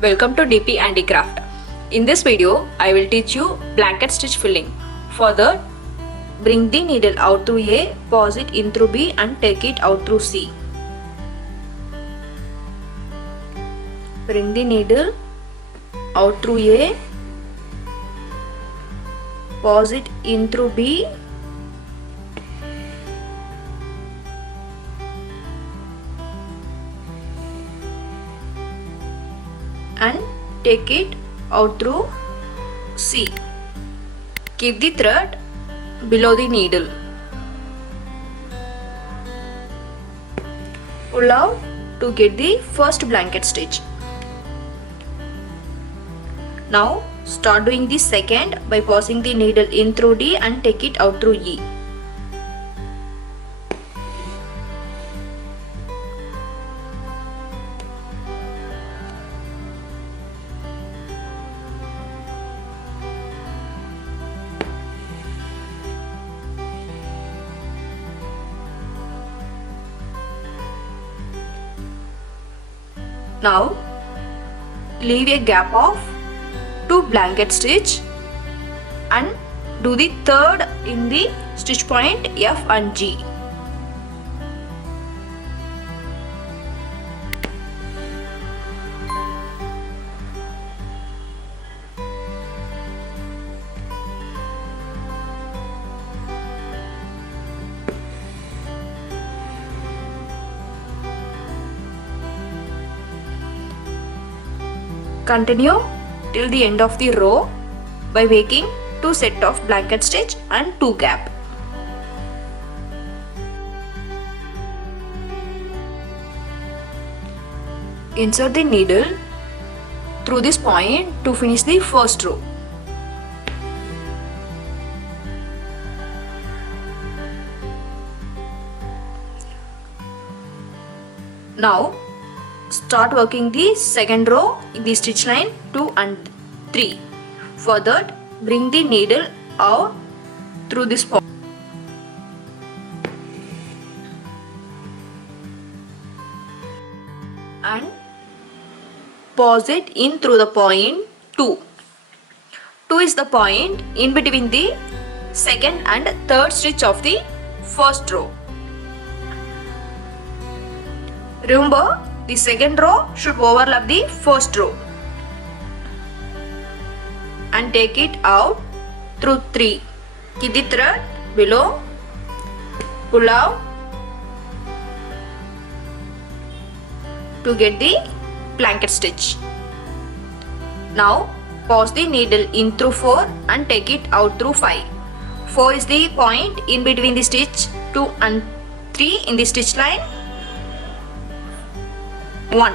Welcome to DP Handicraft. In this video, I will teach you blanket stitch filling. For that, bring the needle out through A, pause it in through B and take it out through C. Bring the needle out through A, pause it in through B and take it out through C. Keep the thread below the needle. Pull out to get the first blanket stitch. Now start doing the second by passing the needle in through D and take it out through E. Now leave a gap of 2 blanket stitch and do the third in the stitch point F and G. Continue till the end of the row by making 2 set of blanket stitch and 2 gap. Insert the needle through this point to finish the first row. Now start working the second row in the stitch line 2 and 3. For that, bring the needle out through this point and pause it in through the point 2. 2 is the point in between the second and third stitch of the first row. Remember, the second row should overlap the first row and take it out through 3. Keep the thread below, pull out to get the blanket stitch. Now pause the needle in through 4 and take it out through 5. 4 is the point in between the stitch 2 and 3 in the stitch line 1.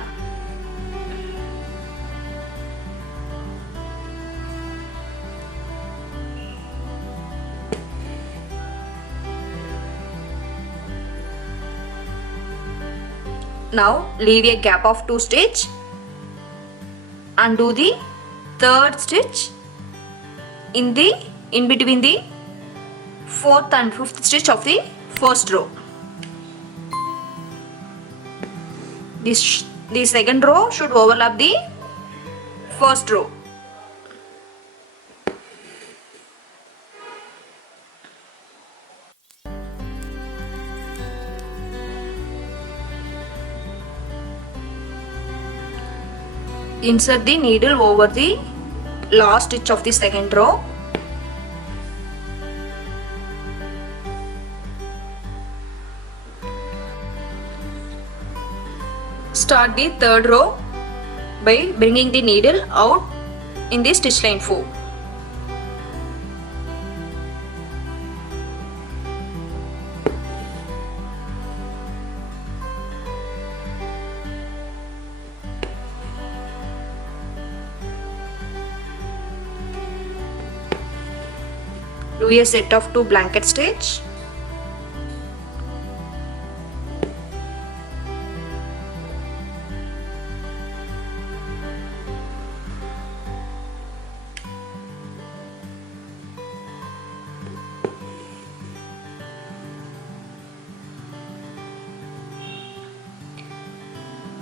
Now leave a gap of 2 stitch and do the third stitch in between the 4th and 5th stitch of the first row. The second row should overlap the first row. Insert the needle over the last stitch of the second row. Start the third row by bringing the needle out in the stitch line 4. Do a set of 2 blanket stitch.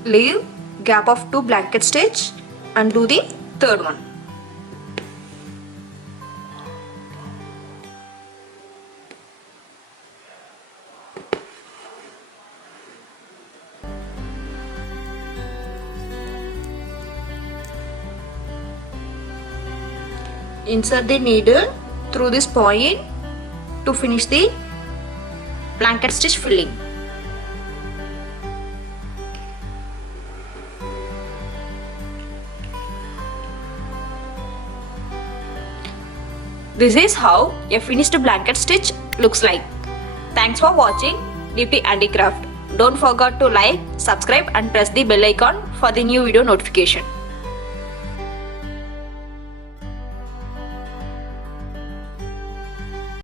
Leave gap of 2 blanket stitch and do the third one. Insert the needle through this point to finish the blanket stitch filling. This is how a finished blanket stitch looks like. Thanks for watching Deepti Handicraft. Don't forget to like, subscribe and press the bell icon for the new video notification.